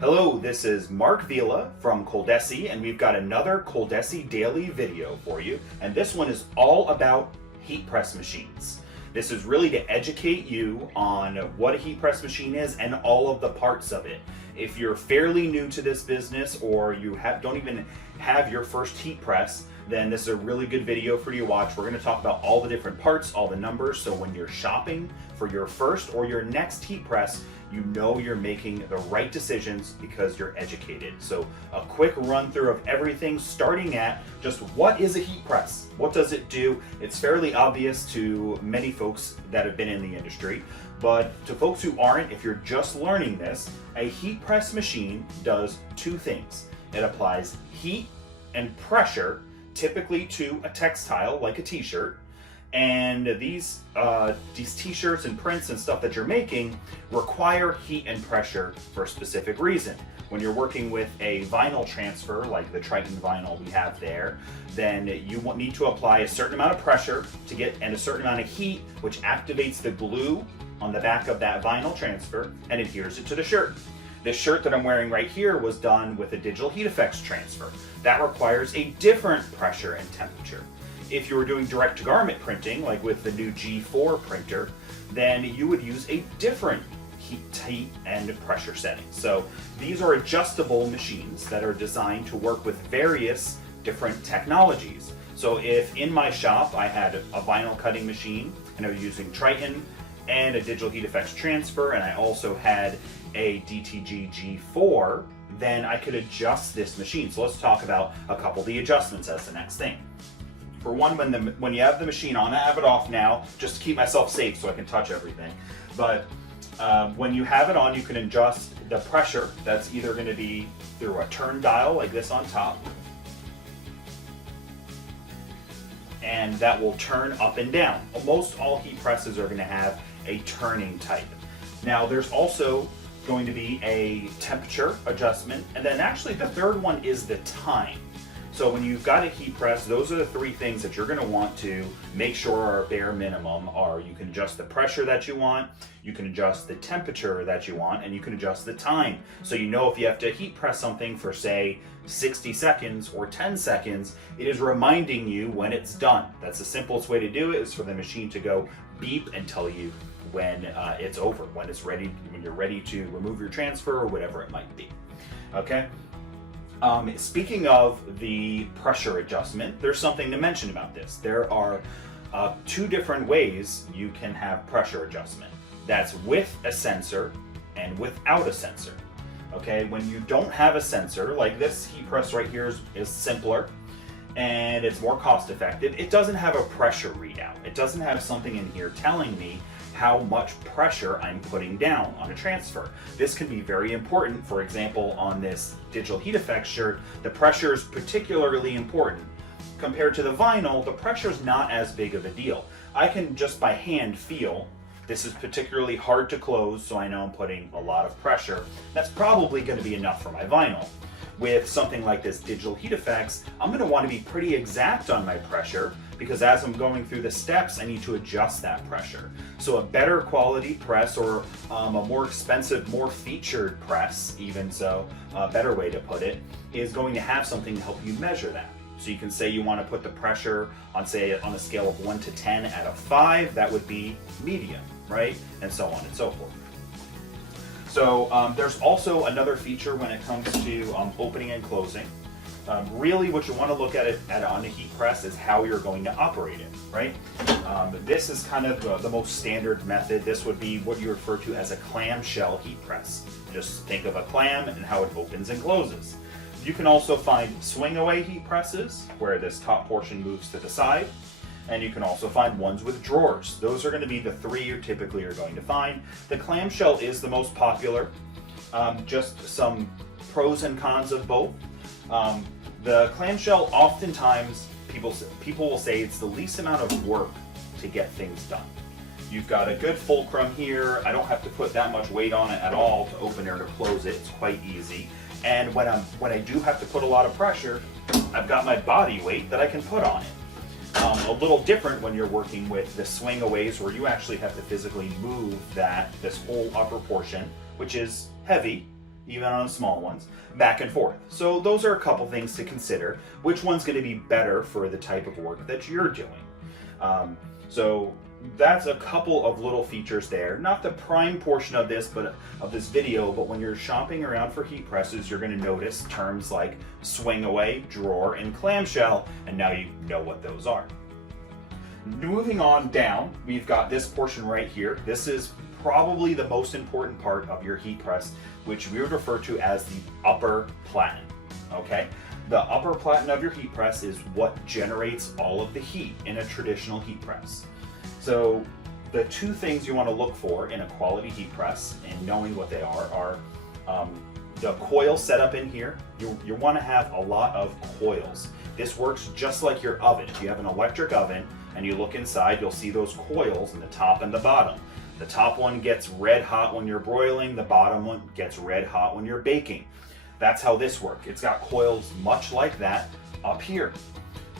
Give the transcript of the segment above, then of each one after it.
Hello, this is Mark Vila from Coldesi, and we've got another Coldesi Daily video for you. And this one is all about heat press machines. This is really to educate you on what a heat press machine is and all of the parts of it. If you're fairly new to this business or you don't even have your first heat press, then this is a really good video for you to watch. We're going to talk about all the different parts, all the numbers, so when you're shopping for your first or your next heat press, you know you're making the right decisions because you're educated. So a quick run through of everything, starting at just what is a heat press? What does it do? It's fairly obvious to many folks that have been in the industry, but to folks who aren't, if you're just learning this, a heat press machine does two things. It applies heat and pressure, typically to a textile like a t-shirt. And these t-shirts and prints and stuff that you're making require heat and pressure for a specific reason. When you're working with a vinyl transfer, like the Triton vinyl we have there, then you need to apply a certain amount of pressure to get and a certain amount of heat, which activates the glue on the back of that vinyl transfer and adheres it to the shirt. This shirt that I'm wearing right here was done with a digital heat effects transfer. That requires a different pressure and temperature. If you were doing direct-to-garment printing, like with the new G4 printer, then you would use a different heat and pressure setting. So these are adjustable machines that are designed to work with various different technologies. So if in my shop I had a vinyl cutting machine and I was using Triton and a digital heat effects transfer, and I also had a DTG G4, then I could adjust this machine. So let's talk about a couple of the adjustments as the next thing. For one, when you have the machine on, I have it off now just to keep myself safe so I can touch everything. But when you have it on, you can adjust the pressure. That's either going to be through a turn dial like this on top, and that will turn up and down. Most all heat presses are going to have a turning type. Now there's also going to be a temperature adjustment, and then actually the third one is the time. So when you've got a heat press, those are the three things that you're going to want to make sure are bare minimum. Are you can adjust the pressure that you want, you can adjust the temperature that you want, and you can adjust the time. So you know if you have to heat press something for say 60 seconds or 10 seconds, it is reminding you when it's done. That's the simplest way to do it, is for the machine to go beep and tell you when it's over, when it's ready, when you're ready to remove your transfer or whatever it might be. Okay. Speaking of the pressure adjustment, there's something to mention about this. There are two different ways you can have pressure adjustment. That's with a sensor and without a sensor. Okay, when you don't have a sensor, like this heat press right here is simpler and it's more cost effective. It doesn't have a pressure readout. It doesn't have something in here telling me how much pressure I'm putting down on a transfer. This can be very important. For example, on this digital heat effects shirt, the pressure is particularly important. Compared to the vinyl, the pressure is not as big of a deal. I can just by hand feel this is particularly hard to close, so I know I'm putting a lot of pressure. That's probably going to be enough for my vinyl. With something like this digital heat effects, I'm going to want to be pretty exact on my pressure, because as I'm going through the steps, I need to adjust that pressure. So a better quality press, or a more expensive, more featured press, even so, a better way to put it, is going to have something to help you measure that. So you can say you want to put the pressure on, say, on a scale of 1 to 10 out of 5, that would be medium, right? And so on and so forth. So there's also another feature when it comes to opening and closing. Really what you want to look at it on the heat press is how you're going to operate it, right? This is kind of the most standard method. This would be what you refer to as a clamshell heat press. Just think of a clam and how it opens and closes. You can also find swing away heat presses where this top portion moves to the side. And you can also find ones with drawers. Those are going to be the three you typically are going to find. The clamshell is the most popular. Just some pros and cons of both. The clamshell, oftentimes people will say it's the least amount of work to get things done. You've got a good fulcrum here. I don't have to put that much weight on it at all to open it or to close it. It's quite easy. And when I do have to put a lot of pressure, I've got my body weight that I can put on it. A little different when you're working with the swing aways, where you actually have to physically move this whole upper portion, which is heavy, even on the small ones, back and forth. So those are a couple things to consider. Which one's going to be better for the type of work that you're doing? So that's a couple of little features there. Not the prime portion of this, but of this video, but when you're shopping around for heat presses, you're going to notice terms like swing away, drawer, and clamshell, and now you know what those are. Moving on down, we've got this portion right here. This is probably the most important part of your heat press, which we would refer to as the upper platen. Okay? The upper platen of your heat press is what generates all of the heat in a traditional heat press. So the two things you want to look for in a quality heat press, and knowing what they are the coil setup in here. You want to have a lot of coils. This works just like your oven. If you have an electric oven and you look inside, you'll see those coils in the top and the bottom. The top one gets red hot when you're broiling, the bottom one gets red hot when you're baking. That's how this works. It's got coils much like that up here.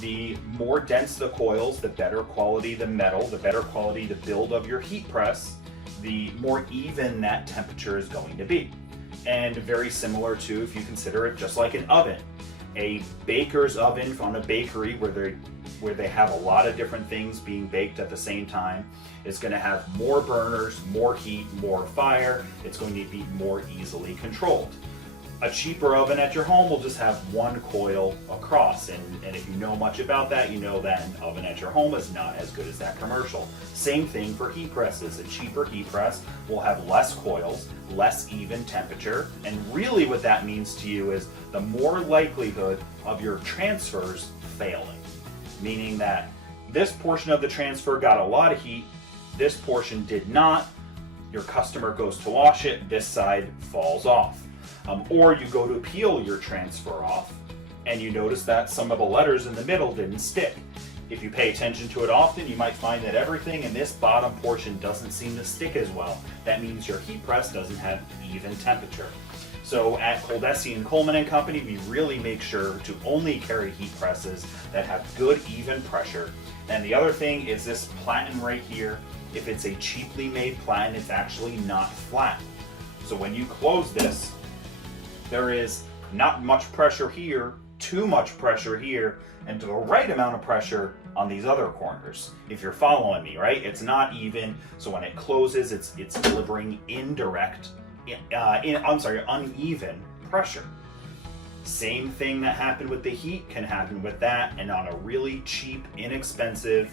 The more dense the coils, the better quality the metal, the better quality the build of your heat press, the more even that temperature is going to be. And very similar to, if you consider it just like an oven. A baker's oven on a bakery where they have a lot of different things being baked at the same time is going to have more burners, more heat, more fire. It's going to be more easily controlled. A cheaper oven at your home will just have one coil across, and if you know much about that, you know that an oven at your home is not as good as that commercial. Same thing for heat presses. A cheaper heat press will have less coils, less even temperature, and really what that means to you is the more likelihood of your transfers failing. Meaning that this portion of the transfer got a lot of heat, this portion did not, your customer goes to wash it, this side falls off. Or you go to peel your transfer off and you notice that some of the letters in the middle didn't stick. If you pay attention to it often, you might find that everything in this bottom portion doesn't seem to stick as well. That means your heat press doesn't have even temperature. So at Coldesi and Coleman & Company, we really make sure to only carry heat presses that have good even pressure. And the other thing is this platen right here. If it's a cheaply made platen, it's actually not flat. So when you close this, there is not much pressure here, too much pressure here, and to the right amount of pressure on these other corners. If you're following me, right? It's not even, so when it closes, it's delivering uneven pressure. Same thing that happened with the heat can happen with that, and on a really cheap, inexpensive,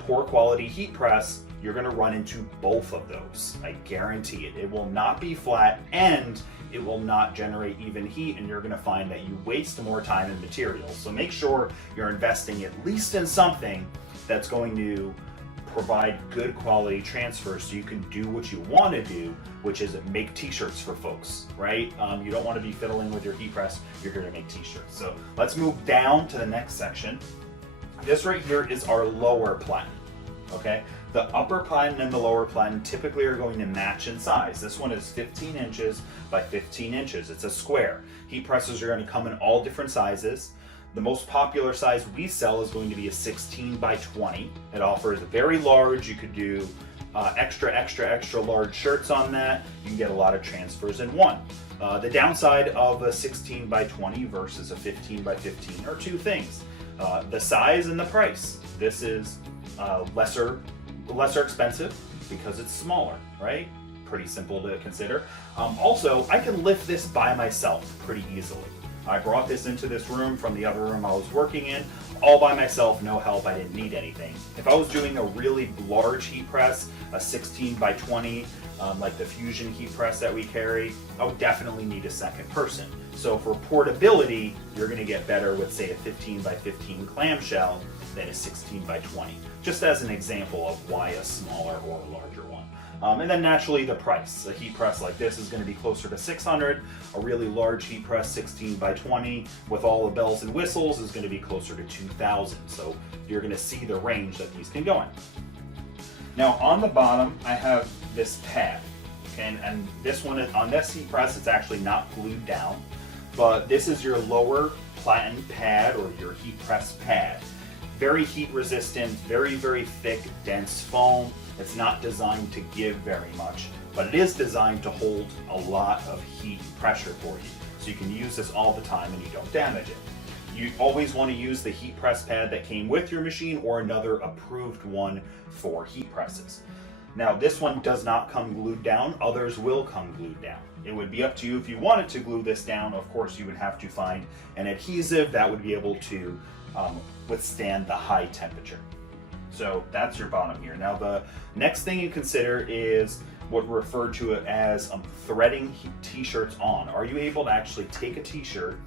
poor quality heat press, you're gonna run into both of those. I guarantee it. It will not be flat and it will not generate even heat, and you're gonna find that you waste more time and materials. So make sure you're investing at least in something that's going to provide good quality transfers so you can do what you want to do, which is make t-shirts for folks, right? You don't want to be fiddling with your heat press, you're here to make t-shirts. So let's move down to the next section. This right here is our lower platen, okay? The upper platen and the lower platen typically are going to match in size. This one is 15 inches by 15 inches. It's a square. Heat presses are going to come in all different sizes. The most popular size we sell is going to be a 16 by 20. It offers a very large. You could do extra large shirts on that. You can get a lot of transfers in one. The downside of a 16 by 20 versus a 15 by 15 are two things. The size and the price. This is lesser expensive because it's smaller, right? Pretty simple to consider. Also, I can lift this by myself pretty easily. I brought this into this room from the other room I was working in, all by myself, no help, I didn't need anything. If I was doing a really large heat press, a 16 by 20, like the Fusion heat press that we carry, I would definitely need a second person. So for portability, you're gonna get better with, say, a 15 by 15 clamshell than a 16 by 20. Just as an example of why a smaller or a larger one. And then naturally the price. A heat press like this is going to be closer to $600. A really large heat press, 16 by 20, with all the bells and whistles, is going to be closer to $2,000. So you're going to see the range that these can go in. Now on the bottom, I have this pad. Okay, and this one, on this heat press, it's actually not glued down, but this is your lower platen pad or your heat press pad. Very heat resistant, very, very thick, dense foam. It's not designed to give very much, but it is designed to hold a lot of heat and pressure for you. So you can use this all the time and you don't damage it. You always want to use the heat press pad that came with your machine or another approved one for heat presses. Now this one does not come glued down, others will come glued down. It would be up to you if you wanted to glue this down. Of course you would have to find an adhesive that would be able to withstand the high temperature. So that's your bottom here. Now the next thing you consider is what we refer to as threading t-shirts on. Are you able to actually take a t-shirt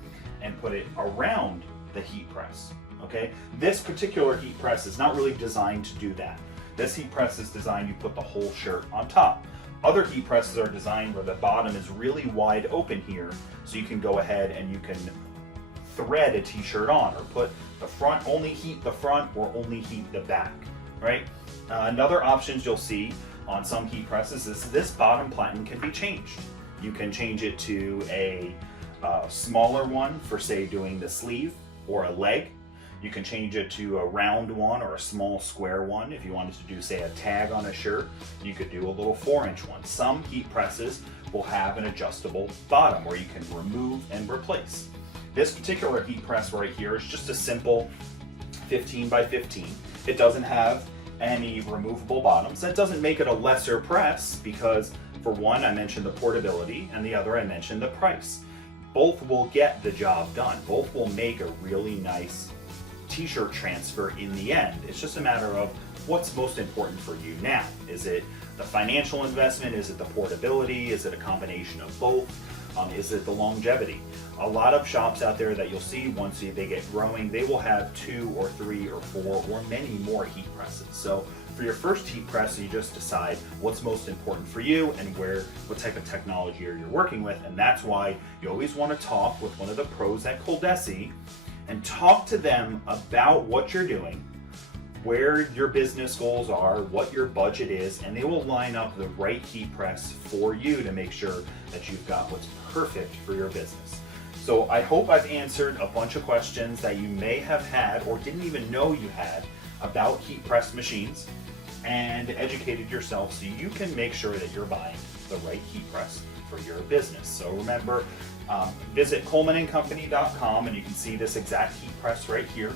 and put it around the heat press? Okay, this particular heat press is not really designed to do that. This heat press is designed you put the whole shirt on top. Other heat presses are designed where the bottom is really wide open here, so you can go ahead and you can thread a t-shirt on, or put the front, only heat the front or only heat the back, right? Another options you'll see on some heat presses is this bottom platen can be changed. You can change it to a smaller one for, say, doing the sleeve or a leg. You can change it to a round one or a small square one. If you wanted to do, say, a tag on a shirt, you could do a little 4-inch one. Some heat presses will have an adjustable bottom where you can remove and replace. This particular heat press right here is just a simple 15 by 15. It doesn't have any removable bottoms. That doesn't make it a lesser press because, for one, I mentioned the portability, and the other I mentioned the price. Both will get the job done. Both will make a really nice t-shirt transfer in the end. It's just a matter of what's most important for you now. Is it the financial investment? Is it the portability? Is it a combination of both? Is it the longevity? A lot of shops out there that you'll see, once they get growing, they will have 2 or 3 or 4 or many more heat presses. So for your first heat press, you just decide what's most important for you and what type of technology you're working with. And that's why you always want to talk with one of the pros at Coldesi and talk to them about what you're doing, where your business goals are, what your budget is, and they will line up the right heat press for you to make sure that you've got what's perfect for your business. So I hope I've answered a bunch of questions that you may have had or didn't even know you had about heat press machines, and educated yourself so you can make sure that you're buying the right heat press for your business. So remember, visit ColemanandCompany.com and you can see this exact heat press right here.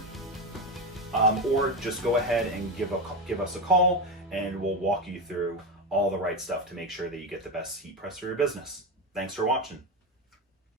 Or just go ahead and give us a call and we'll walk you through all the right stuff to make sure that you get the best heat press for your business. Thanks for watching.